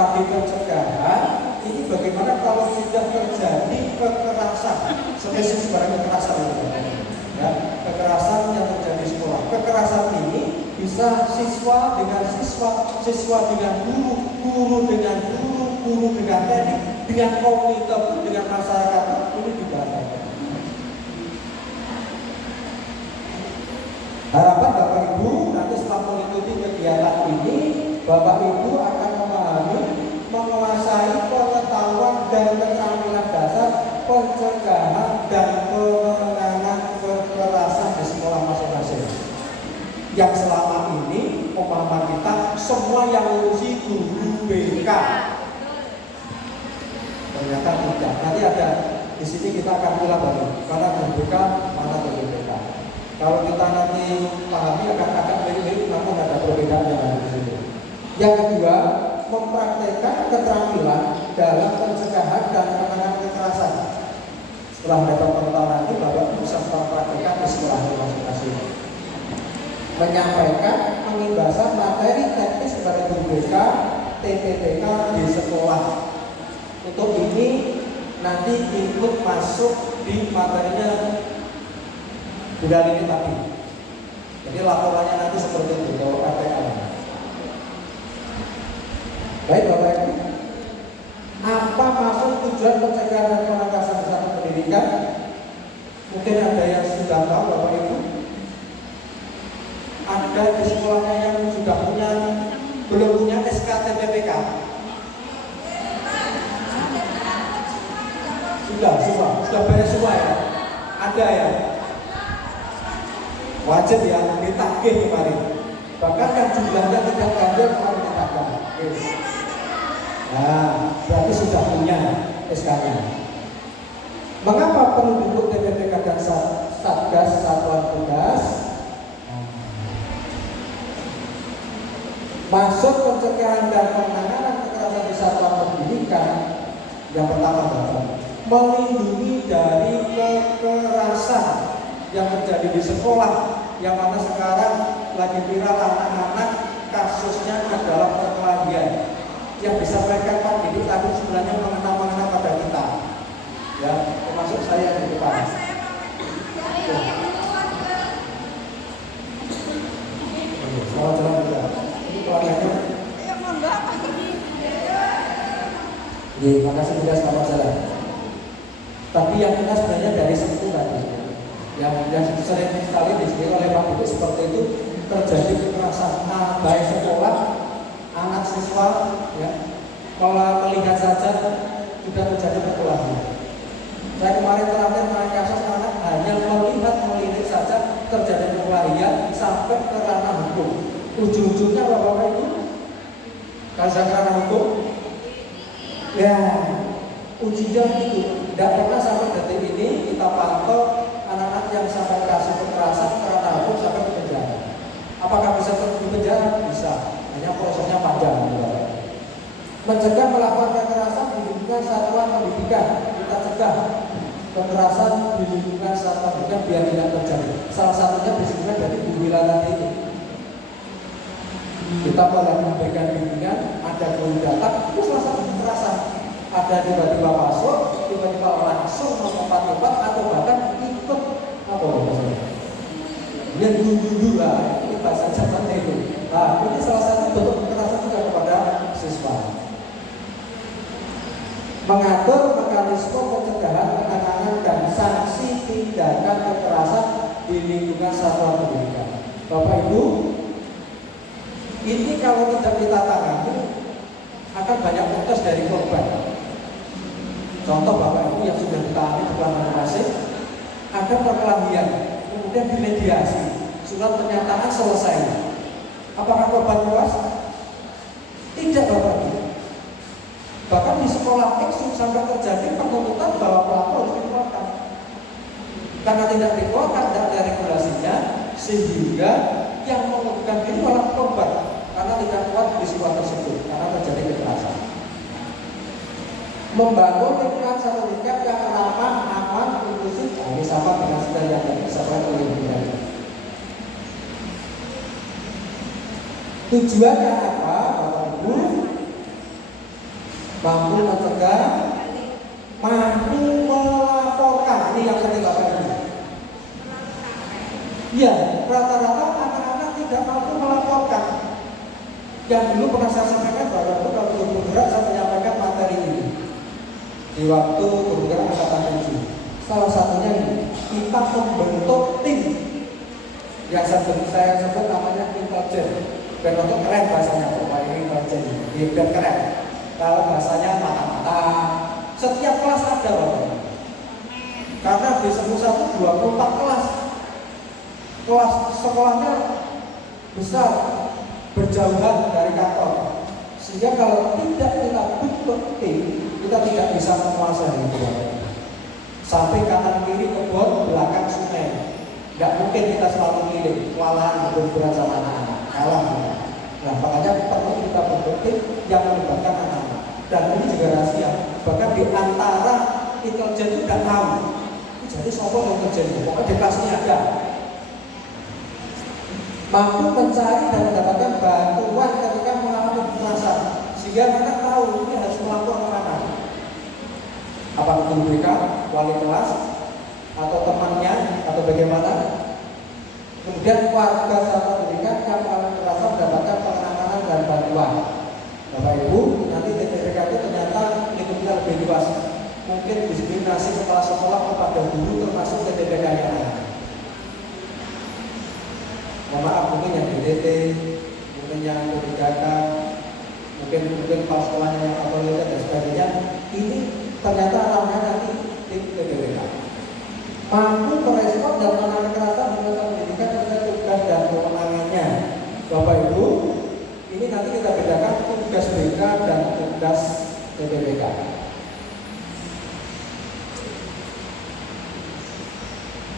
Tapi pencegahan ini bagaimana kalau sudah terjadi kekerasan, spesifik barang kekerasan itu, ya, kekerasan yang terjadi di sekolah. Kekerasan ini bisa siswa dengan siswa, siswa dengan guru, guru dengan guru, guru dengan teknik, dengan komunitas, dengan masyarakat, ini dibahas. Harapan Bapak Ibu nanti setelah mengikuti kegiatan ini, Bapak Ibu akan memahami, menguasai pengetahuan dan keterampilan dasar pencegahan dan penanganan kekerasan di sekolah masing-masing. Yang selama ini pemahaman kita semua yang ngurusi guru BK. Ternyata tidak. Nanti ada di sini kita akan ulang lagi. Mana guru BK, mana guru BK. Kalau kita nanti pahami akan agak mirip-mirip, namun ada perbedaan yang ada di situ. Yang kedua, mempraktekkan keterampilan dalam pencegahan dan penanganan kekerasan. Setelah mendapat pengetahuan ini, Bapak bisa mempraktekkan di sekolah masing-masing. Menyampaikan pengibasan materi teknis kepada guru BK, TPPK di sekolah. Untuk ini nanti ikut masuk di materinya Bunda Lini tadi. Jadi laporannya nanti seperti itu kalau KTL. Baik Bapak Ibu, apa maksud tujuan pencegahan dan penangkasan kesalahan pendidikan? Mungkin ada yang sudah tahu Bapak Ibu. Ada di sekolahnya yang sudah punya, belum punya SKTPPK. Sudah beres semua ya. Ada ya. Wajib ya ditagih kemarin. Bahkan yang jumlahnya tidak ganjil harus ditagih. Nah, berarti sudah punya SK-nya. Mengapa perlu dibentuk TPPK dan Satgas Satuan Tugas? Maksud pencegahan dan penanganan kekerasan di satuan pendidikan yang pertama adalah melindungi dari kekerasan yang terjadi di sekolah, yang mana sekarang lagi viral anak-anak kasusnya adalah perkelahian yang disampaikan Pak Didik tadi sebenarnya mengena pada kita, ya, termasuk saya di depan. Selamat jalan juga. Ini keluarganya. Terima kasih sudah selamat jalan. Tapi yang kita sebenarnya dari situ tadi. Yang sering sekali disebut oleh Pak Didik seperti itu, terjadi kekerasan baik sekolah, anak siswa, ya, kalau melihat saja sudah terjadi perkelahian. Saya kemarin terakhir kasus anak hanya melihat saja terjadi perkelahian sampai ke ranah hukum. Ujung-ujungnya Bapak Ibu, kasus ranah hukum, ya ujinya itu tidak pernah sampai detik ini kita pantau anak-anak yang sampai kasus kekerasan karena hukum sampai ke penjara. Apakah bisa terus di penjara? Bisa, hanya prosesnya panjang. Mencegah melakukan kekerasan di lingkungan satuan pendidikan. Kita cegah kekerasan di lingkungan satuan pendidikan biar tidak terjadi. Salah satunya disebutkan dari Bu Wilana ini. Kita mulai memberikan bimbingan, ada guru datang, itu salah satu kekerasan. Ada tiba-tiba masuk, tiba-tiba langsung melompat-lompat atau bahkan ikut apa bahasanya? Dia dulu lah, ini bahasa seperti itu. Nah, ini salah satu bentuk kekerasan juga kepada siswa. Mengatur mekanisme pencegahan, penanganan dan sanksi tindakan kekerasan di lingkungan satuan pendidikan. Bapak Ibu, ini kalau tidak kita tangani akan banyak protes dari korban. Contoh Bapak Ibu yang sudah ditangani di kelas masing-masing, ada perkelahian, kemudian dimediasi, surat pernyataan selesai. Apakah korban puas? Tidak Bapak Ibu. Bahkan di sekolah X sampai terjadi penuntutan bahwa pelaku harus dikeluarkan. Karena tidak dikeluarkan, tidak ada regulasinya, sehingga yang mengajukan diri malah korban karena tidak kuat di sekolah tersebut, karena terjadi kekerasan. Membangun lingkungan satu tingkat yang ramah, aman, inklusif, ini sama dengan segala yang disampaikan oleh Bunda. Tujuannya apa, Bapak Ibu? mampu mencegah, mampu melaporkan. Ini yang ketiga kali. Ya, rata-rata anak-anak tidak mampu melaporkan. Yang dulu pernah saya sampaikan bahwa kalau guru bergerak saya menyampaikan materi ini di waktu guru bergerak angkatan 7. Salah satunya ini, kita membentuk tim yang saya sebut namanya intelijen. Dan untuk keren bahasanya, pokoknya intelijen ini biar keren. Kalau bahasanya mata-mata, setiap kelas ada Bapak. Karena di Senusa itu 24 kelas. Kelas sekolahnya besar, berjauhan dari kantor. Sehingga kalau tidak kita bentuk tim, kita tidak bisa menguasai itu. Sampai kanan kiri kebun, belakang sungai. Nggak mungkin kita selalu pilih, kewalahan berberat sama anak-anak. Kalah. Nah, makanya perlu kita bentuk tim yang melibatkan anak-anak. Dan ini juga rahasia. Bahkan di antara intelijen itu tidak tahu. Jadi soal intelijen, pokoknya di kelas ini ada. Mampu mencari dan mendapatkan bantuan ketika mengalami kekerasan, sehingga anak tahu ini harus melapor kemana. Apakah guru BK, wali kelas, atau temannya, atau bagaimana? Kemudian warga satuan pendidikan yang mengalami kekerasan mendapatkan penanganan dan bantuan. Bapak Ibu, nanti TPPK itu ternyata lingkupnya lebih luas. Mungkin diskriminasi kepala sekolah kepada guru termasuk TPPK yang lain. Mohon maaf, mungkin yang DTT, mungkin yang kebijakan, mungkin kepala sekolahnya yang otoriter dan sebagainya. Ini ternyata ramai nanti tim TPPK. Mampu merespon dan menangani kekerasan di masa pendidikan sesuai tugas dan kewenangannya. Bapak Ibu, ini nanti kita bedakan tugas BK dan tugas TPPK.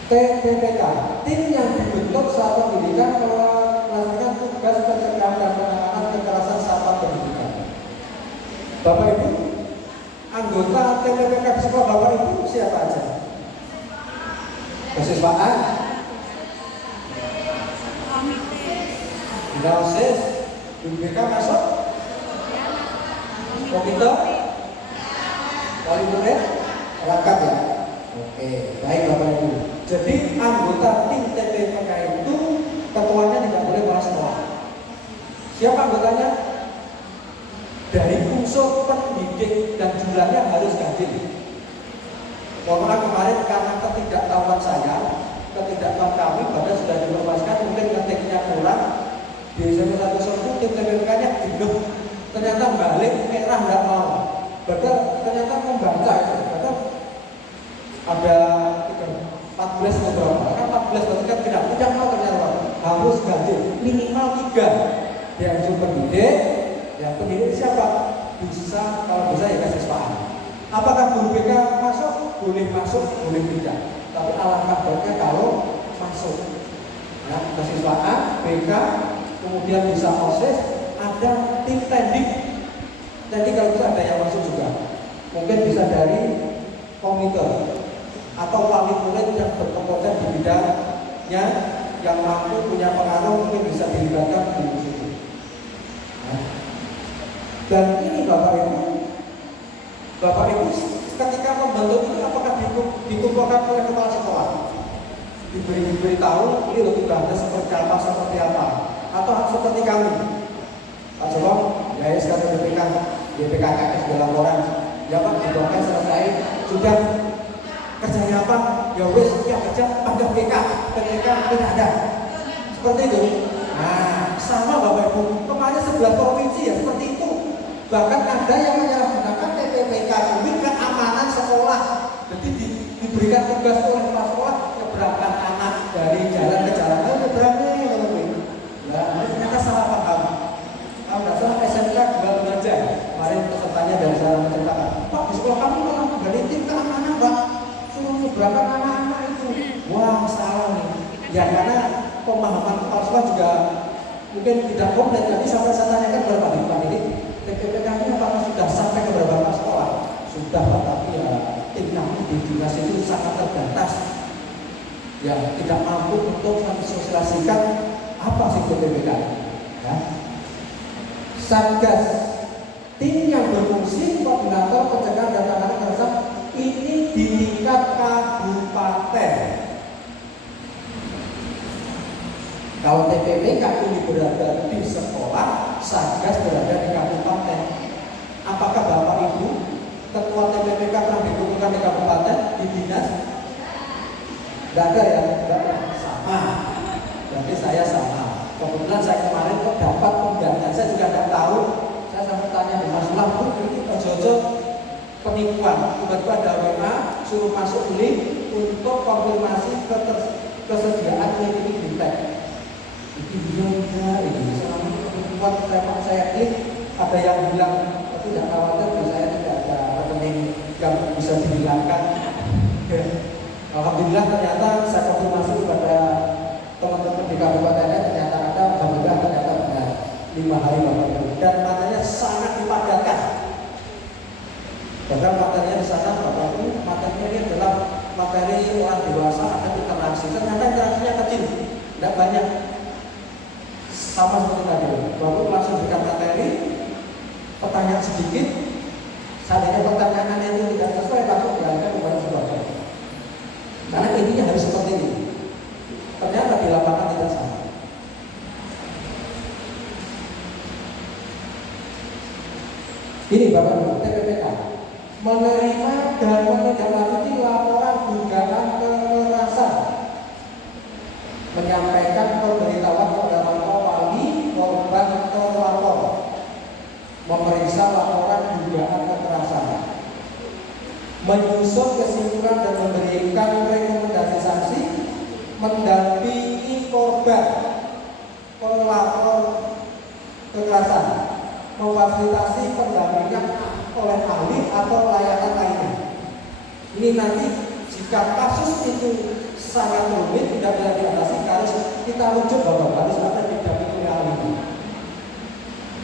TPPK, tim yang dibentuk satuan pendidikan melaksanakan tugas pencegahan dan penanganan kekerasan satuan pendidikan. Bapak Ibu, anggota TPPK di sekolah Bapak Ibu siapa aja? Kesiswaan, Nausis, BK masuk, komite, wali murid, rangkap ya. Oke, baik Bapak Ibu. Jadi anggota tim TPPK itu ketuanya tidak boleh kepala sekolah. Siapa anggotanya? Dari unsur pendidik dan jumlahnya harus hadir. Mohon maaf kemarin karena ketidaktahuan saya, ketidaktahuan kami, bahkan sudah diinformasikan mungkin ketiknya kurang. Di SMP 1 Sorong tim TPPK-nya hidup, ternyata balik merah nggak mau. Bahkan ternyata membaca itu, bahkan ada 14 atau berapa? Kan 14 berarti kan tidak mau ternyata harus hadir minimal 3. Yang unsur pendidik, yang pendidik siapa? Bisa kalau bisa ya kesiswaan. Apakah guru BK masuk? Boleh masuk, boleh tidak. Tapi alangkah baiknya kalau masuk. Ya, kesiswaan, BK, kemudian bisa OSIS, ada tim tending. Tending kalau bisa ada yang masuk juga. Mungkin bisa dari komite atau wali murid yang berkompeten di bidangnya, yang mampu punya pengaruh mungkin bisa dilibatkan di situ. Nah, dan ini Bapak Ibu ketika membentuk ini apakah dikumpulkan oleh kepala sekolah? Diberi tahu ini loh tugasnya seperti apa, atau seperti kami Pak Joko, ya sekarang BPKKS dalam laporan ya Pak, dibongkar selesai sudah kerjanya apa? Ya wes yang kerja pada PPK tidak ada seperti itu. Nah sama Bapak Ibu, kemarin 11 provinsi ya seperti itu. Bahkan ada yang menyalahgunakan TPPK demi keamanan sekolah. Jadi diberikan tugas oleh kepala sekolah keberangkatan anak dari jalan ke jalan berani lebih. Nah, ini ternyata salah paham. Kalau nggak salah SMK juga belajar. Kemarin pesertanya dari saya menceritakan, Pak di sekolah kami malah menggali tim keamanan Pak, suruh nyebrangkan anak-anak itu. Wah salah nih. Ya karena pemahaman kepala sekolah juga mungkin tidak komplit. Jadi sampai saya tanyakan berapa nih Pak ini TPPK ini apakah sudah sampai ke beberapa sekolah? Sudah Pak, tapi ya tim kami di dinas itu sangat terbatas. Ya tidak mampu untuk mensosialisasikan apa sih TPPK. Ya. Satgas tim yang berfungsi kok ini berada di sekolah, Satgas berada di kabupaten. Apakah Bapak Ibu ketua TPPK pernah dikumpulkan di kabupaten, di dinas? Tidak ada ya? Tidak ada. Sama. Berarti saya sama. Kebetulan saya kemarin kok dapat undangan, saya juga tidak tahu. Saya sampai tanya di Mas Lam, ini ojo-ojo penipuan. Tiba-tiba ada WA suruh masuk link untuk konfirmasi kesediaan klinik di Bintek. Ini selama penipuan saya klik, ada yang bilang tidak khawatir, saya tidak ada rekening yang bisa dihilangkan. Alhamdulillah ternyata saya konfirmasi kepada teman-teman di kabupaten ternyata ada, alhamdulillah ternyata benar 5 hari Bapak Ibu, dan matanya sangat dipadatkan. Bahkan materinya di sana Bapak Ibu, materinya ini adalah materi orang dewasa, ada interaksi. Ternyata interaksinya kecil, tidak banyak. Sama seperti tadi, Bapak Ibu langsung berikan materi, pertanyaan sedikit. Seandainya pertanyaan itu tidak sesuai, langsung dialihkan kepada sebuah. Karena intinya harus seperti ini. Ternyata di lapangan tidak sama. Ini Bapak Ibu, TPPK menerima dan menindaklanjuti laporan dugaan kekerasan, menyampaikan pemberitahuan kepada wali korban terlapor, memeriksa laporan dugaan kekerasan, menyusun kesimpulan dan memberikan rekomendasi sanksi, mendampingi korban pelapor kekerasan, memfasilitasi pendampingan oleh ahli atau layanan lainnya. Ini nanti jika kasus itu sangat rumit, tidak bisa diatasi, harus kita rujuk bahwa harus ada didampingi oleh ahli.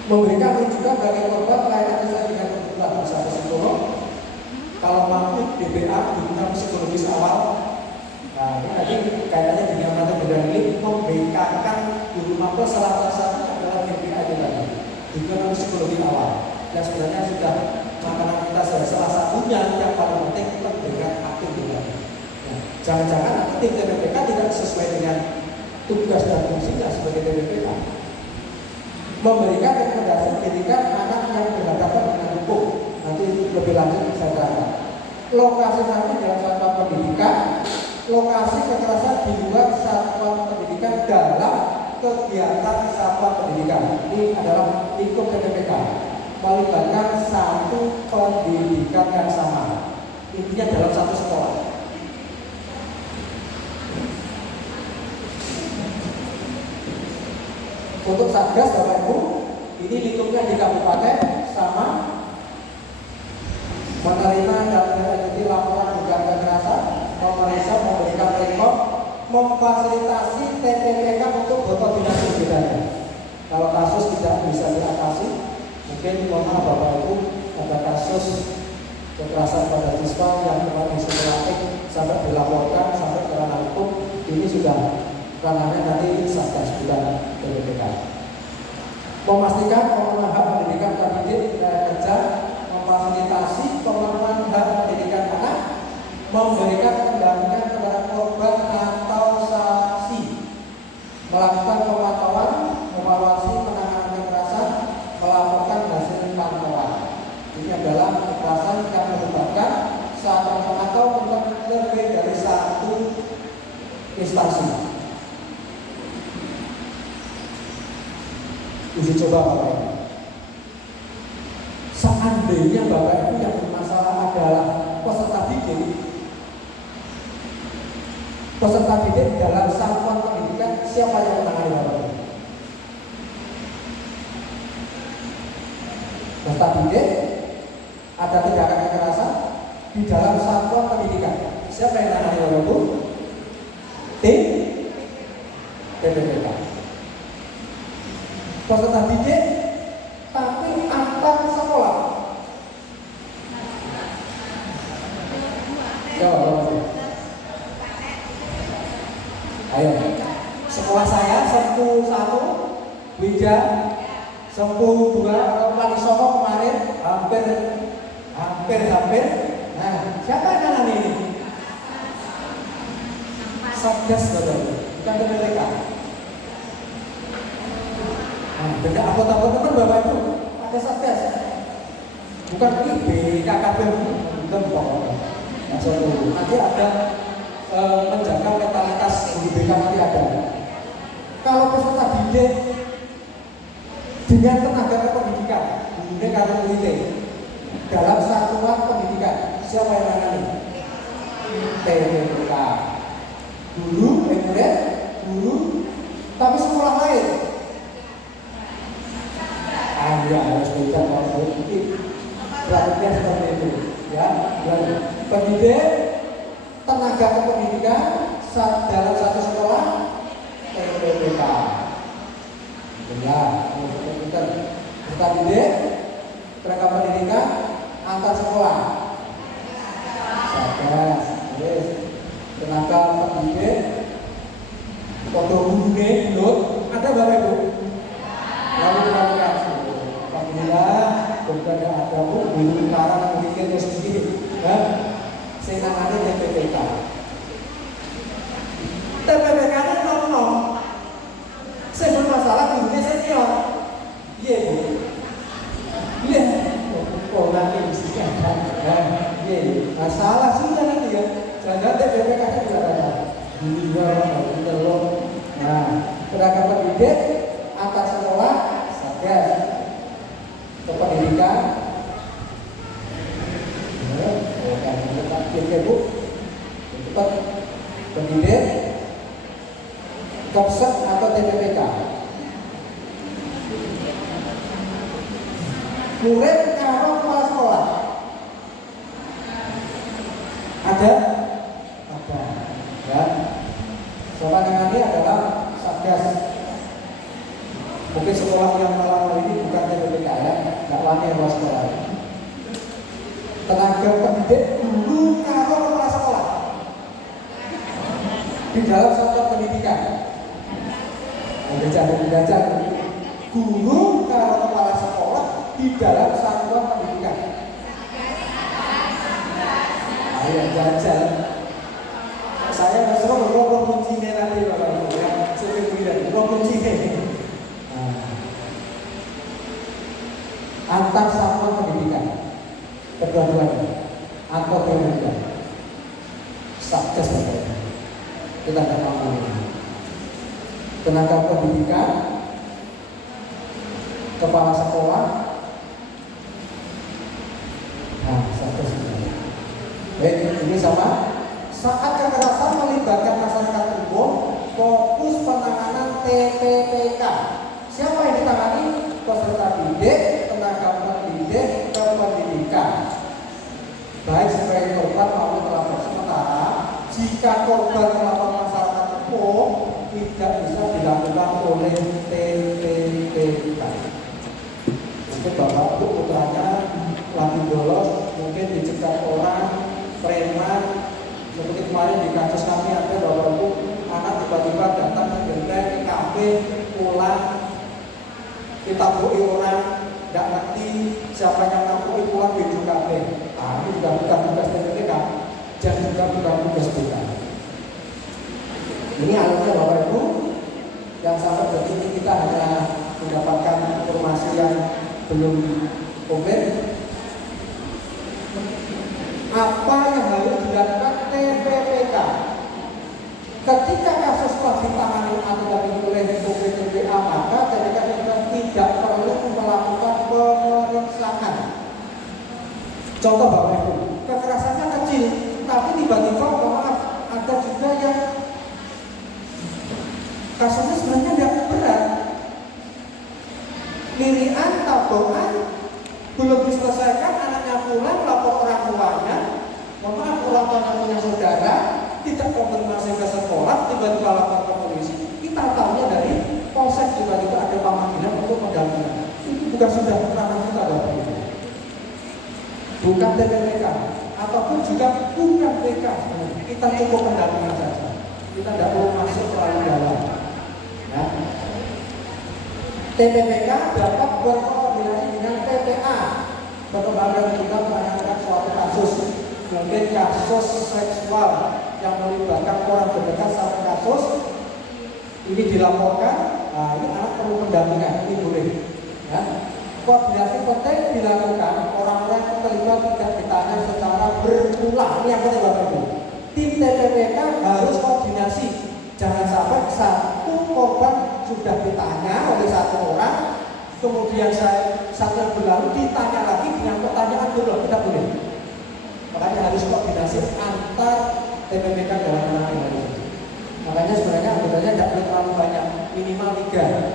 Memberikan rujukan bagi korban layanan sesuai dengan kebutuhan bersama psikolog. Kalau mampu DBA, dukungan psikologis awal. Nah, ini tadi kaitannya dengan mata benda ini membekakan di rumah plus salah satu adalah DBA itu tadi, dukungan psikologi awal. Dan sebenarnya sudah makanan kita salah satunya yang paling penting pendidikan aktif juga. Nah, jangan-jangan aktif TPPK tidak sesuai dengan tugas dan fungsinya sebagai TPPK. Memberikan rekomendasi pendidikan anak yang berhadapan dengan hukum. Nanti lebih lanjut saya terangkan. Lokasi nanti dalam satuan pendidikan, lokasi kekerasan di luar satuan pendidikan dalam kegiatan satuan pendidikan. Ini adalah lingkup TPPK, melibatkan satu pendidikan yang sama. Intinya dalam satu sekolah. Untuk Satgas Bapak Ibu, ini lingkupnya di kabupaten sama, menerima dan menindaklanjuti laporan dugaan kekerasan, memeriksa, memberikan rekor, memfasilitasi TPPK untuk berkoordinasi bedanya. Kalau kasus tidak bisa diatasi, mungkin mohon maaf Bapak Ibu, ada kasus kekerasan pada siswa yang kemarin sistematik sampai dilaporkan sampai ke ranah hukum, ini sudah ranahnya nanti Satgas bukan TPPK. Memastikan pemenuhan hak pendidikan terdidik kerja, memfasilitasi pemenuhan hak pendidikan anak, memberikan pendampingan kepada korban atau saksi, melakukan pemantauan, evaluasi penanganan kekerasan, melaporkan hasil pantauan. Ini adalah kekerasan yang menyebabkan saat memantau lebih dari satu instansi. Uji coba Bapak Ibu. Seandainya Bapak Ibu yang bermasalah adalah peserta didik dalam satuan pendidikan, siapa yang menangani Bapak Ibu? Peserta didik ada tindakan kekerasan di dalam satuan pendidikan, siapa yang menangani Bapak Ibu? Tim TPPK. Peserta didik tapi antar sekolah. Jawab. Ayo. Sekolah saya Sempu 1, Wija, Sempu 2, Wali Songo kemarin hampir. Nah, siapa yang nangani ini? Satgas Bapak, bukan TPPK. Beda anggota teman Bapak Ibu ada satgas, bukan IB, KKP, bukan pokoknya. Nanti ada menjaga netralitas di BK nanti ada. Kalau peserta didik dengan tenaga kependidikan, ini karena pendidik dalam satuan pendidikan, siapa yang menangani? TPPK, guru, murid, guru, tapi sekolah lain. Ya harus beda kalau ini praktiknya seperti itu, ya. Pendidik, tenaga kependidikan dalam satu sekolah, TPPK. Ya, peserta didik, tenaga pendidikan antar sekolah. Satgas, tenaga pendidik, foto guru ada Bapak Ibu. Lalu kita lihat, alhamdulillah, bukan ada guru karang mikir terus begini, senangannya TPPK. TPPK ini nom-nom, saya bermasalah gurunya senior, iya Bu, iya, kok nanti mesti ada, iya, masalah sudah nanti ya, jangan TPPK nya juga ada, guru, nah, tenaga pendidik antar sekolah, satgas, kependidikan, Bu, cepat pendidik, Kopsek atau TPPK. Murid karo kepala sekolah. Ada? Ada. Ya. Sopan yang ini adalah satgas. Mungkin sekolah yang malam ini bukan TPPK ya, nggak wani yang sekolah. Tenaga pendidik guru karo kepala sekolah di dalam satuan pendidikan. Belajar guru karo kepala sekolah di dalam satuan pendidikan. Ayo jajal. Saya bersuruh roh kuncinya nanti Bapak Ibu ya, supir bidan roh kuncinya. Antar satuan pendidikan kedua-duanya atau pendidikan satgas Bapak Ibu. Kita tidak mampu. Tenaga pendidikan, kepala sekolah, nah satgas. Baik, ini sama. Saat kekerasan melibatkan masyarakat umum, fokus penanganan TPPK. Siapa yang ditangani? Peserta didik, tenaga pendidik, kependidikan. Baik sebagai korban maupun pelapor. Sementara jika korban melapor masyarakat umum tidak bisa dilakukan oleh TPPK. Mungkin Bapak Ibu putranya lagi bolos, mungkin dicegat orang, preman. Seperti kemarin di kasus kami ada Bapak Ibu, anak tiba-tiba datang ke genteng, kafe, pulang, ditabui orang, tidak ngerti siapa yang nabui pulang hidup kafe. Ini juga bukan tugas TPPK, dan juga bukan tugas kita. Ini alurnya Bapak Ibu, yang sampai detik ini kita hanya mendapatkan informasi yang belum komplit. Apa yang harus dilakukan TPPK ketika kasus telah ditangani atau oleh PPPA, maka TPPK tidak perlu melakukan pemeriksaan. Contoh Bapak Ibu, kekerasannya kecil, tapi tiba-tiba ada juga yang kasusnya sebenarnya tidak berat, lirian, tabokan, belum diselesaikan, anaknya pulang, lapor orang tuanya, maaf orang tuanya punya saudara, tidak konfirmasi ke sekolah, tiba-tiba lapor ke polisi. Kita tahunya dari polsek tiba-tiba ada pemanggilan untuk pendampingan. Itu bukan sudah ranah kita Bapak Ibu, bukan TPPK, ataupun juga bukan PK. Kita cukup pendampingan saja. Kita tidak perlu masuk terlalu dalam. Ya. TPPK dapat berkoordinasi dengan PPA. Perkembangan kita menanyakan suatu kasus, mungkin kasus seksual yang melibatkan orang terdekat sampai kasus ini dilaporkan. Nah, ini anak perlu pendampingan, ini boleh. Ya. Koordinasi penting dilakukan, orang-orang yang terlibat tidak ditanya secara berulang. Ini yang penting Bapak Ibu. Tim TPPK harus koordinasi. Jangan sampai satu korban sudah ditanya oleh satu orang, kemudian satu yang berlalu ditanya lagi dengan pertanyaan berulang. Tidak boleh. Makanya harus koordinasi antar TPPK dalam penanganan ini. Makanya sebenarnya anggotanya tidak boleh terlalu banyak, minimal 3.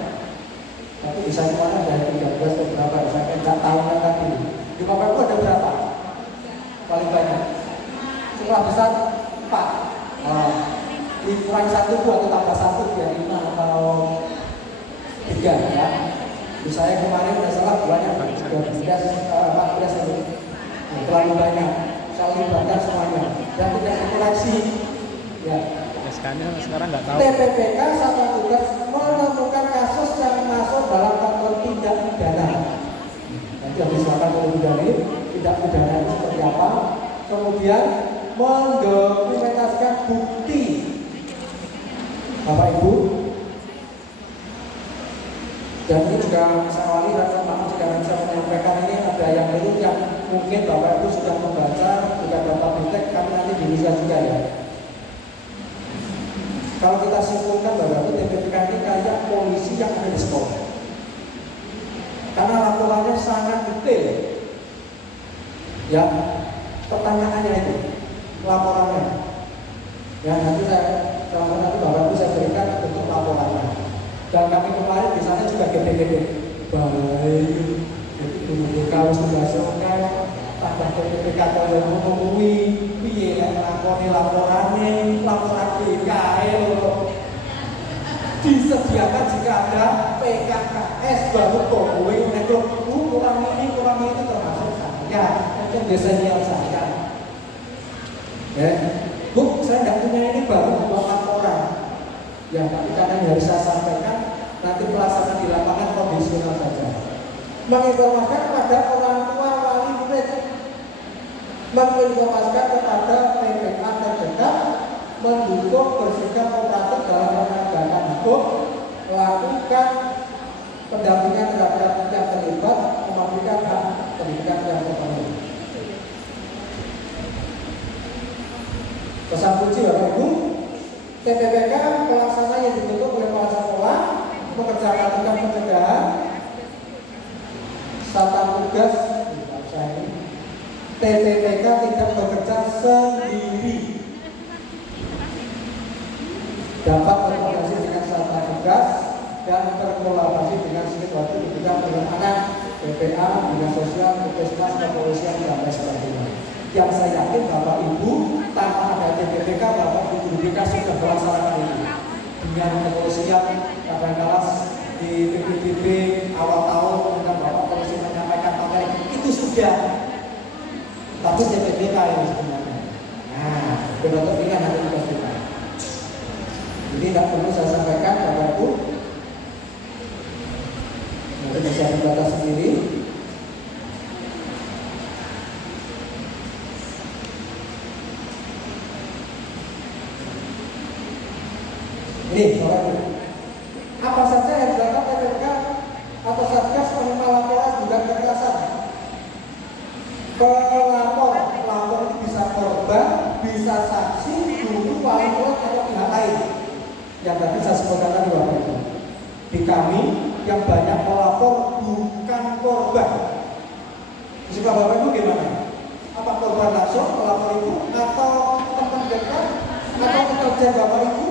Tapi bisa kemana dari 13 ke berapa? Saya tidak tahu kan tadi. Di Bapak Ibu ada berapa? Paling banyak. Sekolah besar 4. Dikurang 1 atau tambah 1 ya 5 atau 3 ya. Di saya kemarin tidak salah banyak 14 ini. Terlalu banyak. Saya libatkan semuanya dan tidak dikoleksi. Ya. Sekarang nggak tahu. TPPK sama tugas menemukan kasus yang masuk dalam kategori tindak pidana. Nanti habis makan lebih dari tindak pidana itu seperti apa. Kemudian mendokumentasikan bukti. Bapak Ibu. Dan ini juga saya wali rasa maaf jika saya menyampaikan ini ada yang belum yang mungkin Bapak Ibu sudah membaca juga dapat feedback kami nanti di Indonesia juga ya. Kalau kita simpulkan bahwa TPPK ini kayak polisi yang ada di sekolah. Karena laporannya sangat detail. Ya, pertanyaannya itu, laporannya. Ya, nanti nanti Bapak Ibu saya berikan bentuk laporannya. Dan kami kemarin di sana juga gede-gede. Baik, jadi kalau sudah selesai, tambah TPPK kalau ngomongin piye laporannya laporan BKE disediakan jika ada PKKS baru kowe itu kurang ini itu termasuk saya mungkin desainnya saya ya Bu saya tidak punya ini baru membuat laporan ya tapi karena harus saya sampaikan nanti pelaksanaan di lapangan kondisional saja menginformasikan kepada orang tua wali murid menginformasikan kepada PPA terdekat mendukung bersikap kooperatif dalam penegakan hukum melakukan pendampingan terhadap yang terlibat memberikan hak pendidikan yang terpenuhi. Pesan kunci Bapak Ibu TPPK pelaksana yang dibentuk oleh kepala sekolah mengerjakan tugas pencegahan satuan tugas TPPK tidak bekerja sendiri dapat berkoordinasi dengan satuan tugas dan berkolaborasi dengan stakeholder di bidang perlindungan BPA, dinas sosial, puskesmas, kepolisian dan lain sebagainya. Yang saya yakin Bapak Ibu tanpa ada TPPK Bapak Ibu BPK sudah melaksanakan ini dengan kepolisian kadang-kadang di PPDB awal tahun kemudian Bapak Polisi menyampaikan materi itu sudah tapi TPPK yang sebenarnya. Nah, benar-benar ini nanti tugas kita. Jadi tidak perlu saya sampaikan Bapak Ibu. Nanti bisa membaca sendiri. Ini Bapak Ibu. Apa saja yang dilakukan TPPK atau Satgas penerima laporan dugaan kekerasan? Pelapor itu bisa korban, bisa saksi, guru, wali murid atau pihak lain. Yang tadi saya sebutkan tadi Bapak Ibu. Di kami yang banyak melapor bukan korban. Suka Bapak Ibu gimana? Apa korban langsung melapor Ibu atau teman dekat atau pekerja Bapak Ibu?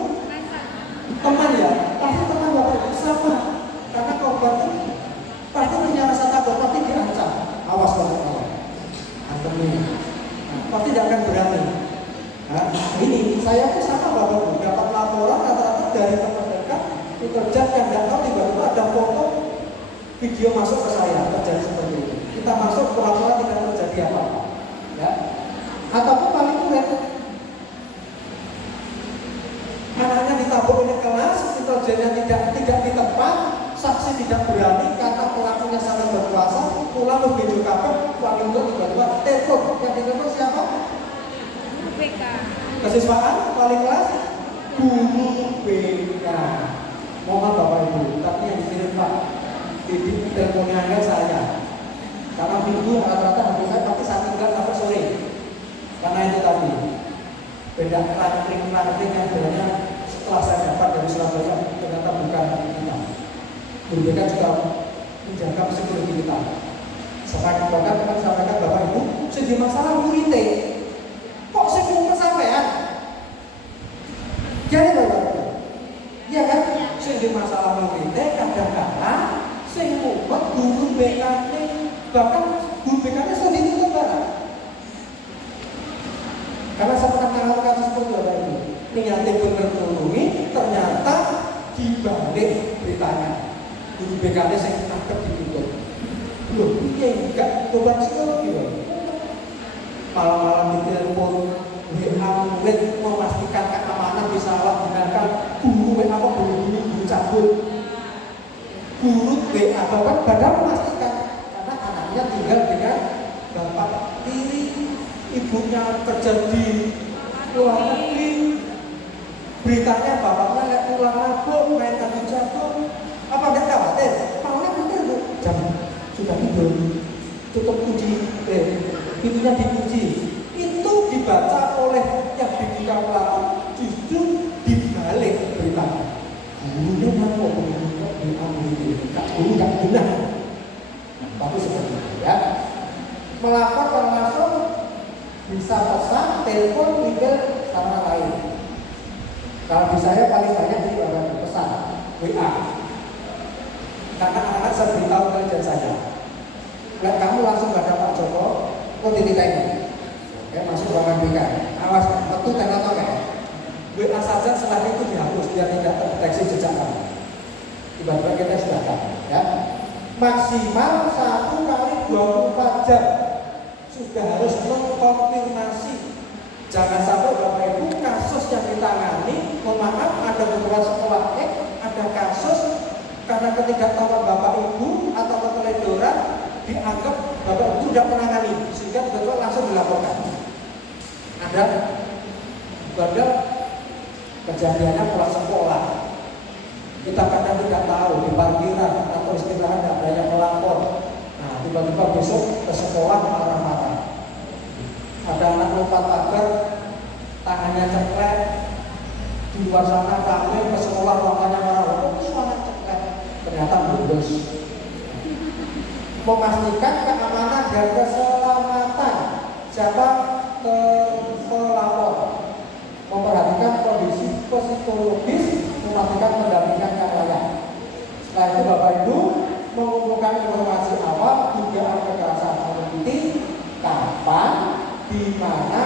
Teman ya, pasti teman Bapak Ibu sama. Karena korban itu pasti punya rasa takut, pasti diancam. Awas teman-teman. Pasti tidak akan berani. Nah, ini saya pun sama Bapak Ibu dapat laporan rata-rata dari teman dekat pekerja yang tidak tahu tiba-tiba ada foto video masuk ke saya terjadi seperti itu. Kita masuk pura-pura tidak terjadi apa-apa. Ya. Ataupun paling murid anaknya ditabuk oleh kelas, intelijennya tidak di tempat, saksi tidak berani karena pelakunya sangat berkuasa, pulang begitu kapok, wali murid tiba-tiba telepon. Yang ditelepon siapa? BK. Kesiswaan, wali kelas, guru BK. Mohon Bapak Ibu, di teleponnya saya. Karena minggu rata-rata habis saya pasti saya tinggal sampai sore. Karena itu tadi beda ranting yang sebenarnya setelah saya dapat dari Surabaya ternyata bukan kita. Guru BK juga menjaga psikologi kita. Bahkan teman sampaikan Bapak Ibu, segi masalah muridnya kok sing sampean? Jadi Bapak, iya kan? Segi masalah muridnya kadang-kadang sing mumet guru BK bahkan guru BK-nya sudah ditutup barang. Karena saya pernah mengalami kasus seperti apa ini. Niatnya benar menulungi, ternyata dibalik beritanya guru BK-nya saya tangkap ditutup. Loh, iya enggak coba psikologi loh. Malam-malam di telepon WA murid memastikan keamanan disalahgunakan. Guru WA apa guru cabut. Guru WA bahkan padahal memastikan karena anaknya tinggal dengan bapak tiri, ibunya kerja di luar negeri. Beritanya bapaknya lagi pulang mabuk, main kaki jagung. Apa enggak khawatir? Maunya bener bu, jam sudah tidur, tutup kunci, pintunya dikunci. Itu dibaca oleh yang dididik pelaku justru dibalik beritanya. Gurunya mau diambil itu, guru nggak benar. Tapi seperti itu ya. Melapor langsung bisa pesan, telepon, email, sama lain. Kalau di saya paling banyak di pesan WA. Karena anak-anak saya beritahu kerjaan saya. Lihat kamu langsung gak ada Pak Joko, kok dititanya. Ya masuk ruangan BK. Awas, tentu tanda toke. WA saja setelah itu dihapus biar tidak terdeteksi jejak kamu. Tiba-tiba kita sudah tahu, ya. Maksimal 1 kali 24 jam sudah harus mengkonfirmasi. Jangan sampai Bapak Ibu kasus yang ditangani, mohon maaf ada beberapa sekolah ada kasus karena ketidaktahuan Bapak Ibu atau keteledoran dianggap Bapak Ibu tidak menangani sehingga betul langsung dilaporkan. Ada kejadiannya pulang sekolah. Kita kadang tidak tahu di parkiran atau istirahat tidak ada yang melapor. Nah tiba-tiba besok ke sekolah marah-marah. Ada anak lompat pagar, tangannya ceklek, di luar sana rame ke sekolah ruangannya marah-marah. Kok suara ceklek? Ternyata bodos. Memastikan keamanan dan keselamatan siapa pelapor, memperhatikan kondisi psikologis, memastikan pendampingan yang layak. Setelah itu Bapak Ibu mengumpulkan informasi awal dugaan kekerasan politik, kapan, di mana,